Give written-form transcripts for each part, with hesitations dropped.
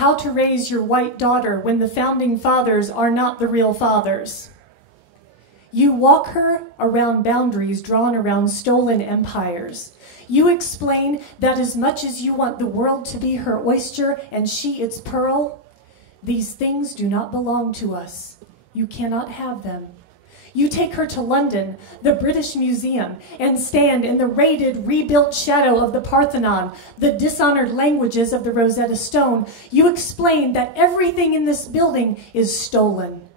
how to raise your white daughter when the founding fathers are not the real fathers. You walk her around boundaries drawn around stolen empires. You explain that as much as you want the world to be her oyster and she its pearl, these things do not belong to us. You cannot have them. You take her to London, the British Museum, and stand in the raided, rebuilt shadow of the Parthenon, the dishonored languages of the Rosetta Stone. You explain that everything in this building is stolen,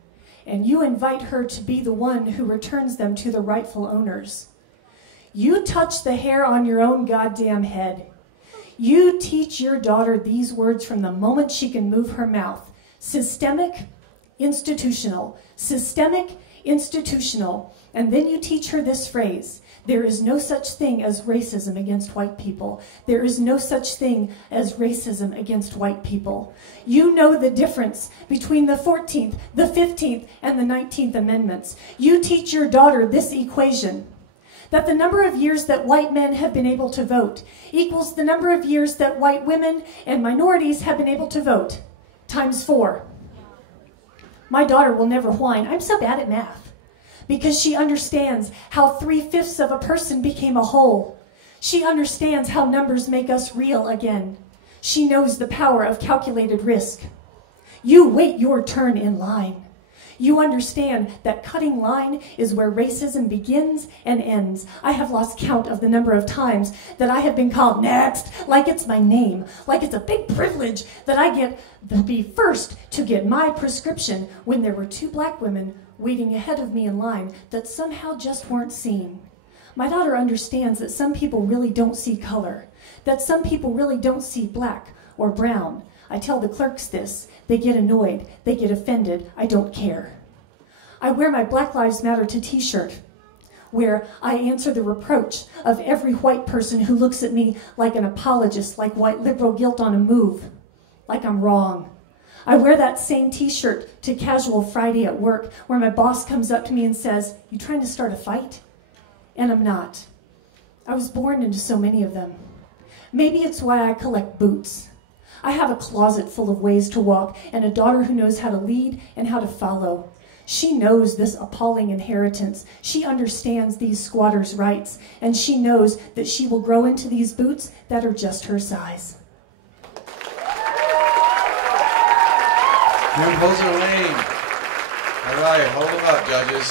and you invite her to be the one who returns them to the rightful owners. You touch the hair on your own goddamn head. You teach your daughter these words from the moment she can move her mouth. Systemic, institutional. Systemic, institutional. And then you teach her this phrase: there is no such thing as racism against white people. There is no such thing as racism against white people. You know the difference between the 14th, the 15th, and the 19th Amendments. You teach your daughter this equation: that the number of years that white men have been able to vote equals the number of years that white women and minorities have been able to vote, times 4. My daughter will never whine, "I'm so bad at math," because she understands how 3/5 of a person became a whole. She understands how numbers make us real again. She knows the power of calculated risk. You wait your turn in line. You understand that cutting line is where racism begins and ends. I have lost count of the number of times that I have been called next, like it's my name, like it's a big privilege that I get to be first to get my prescription, when there were 2 black women waiting ahead of me in line that somehow just weren't seen. My daughter understands that some people really don't see color, that some people really don't see black or brown. I tell the clerks this. They get annoyed. They get offended. I don't care. I wear my Black Lives Matter t-shirt, where I answer the reproach of every white person who looks at me like an apologist, like white liberal guilt on a move, like I'm wrong. I wear that same t-shirt to Casual Friday at work, where my boss comes up to me and says, "You trying to start a fight?" And I'm not. I was born into so many of them. Maybe it's why I collect boots. I have a closet full of ways to walk, and a daughter who knows how to lead and how to follow. She knows this appalling inheritance. She understands these squatters' rights, and she knows that she will grow into these boots that are just her size. Kim Hoser Lane. All right, hold them up, judges.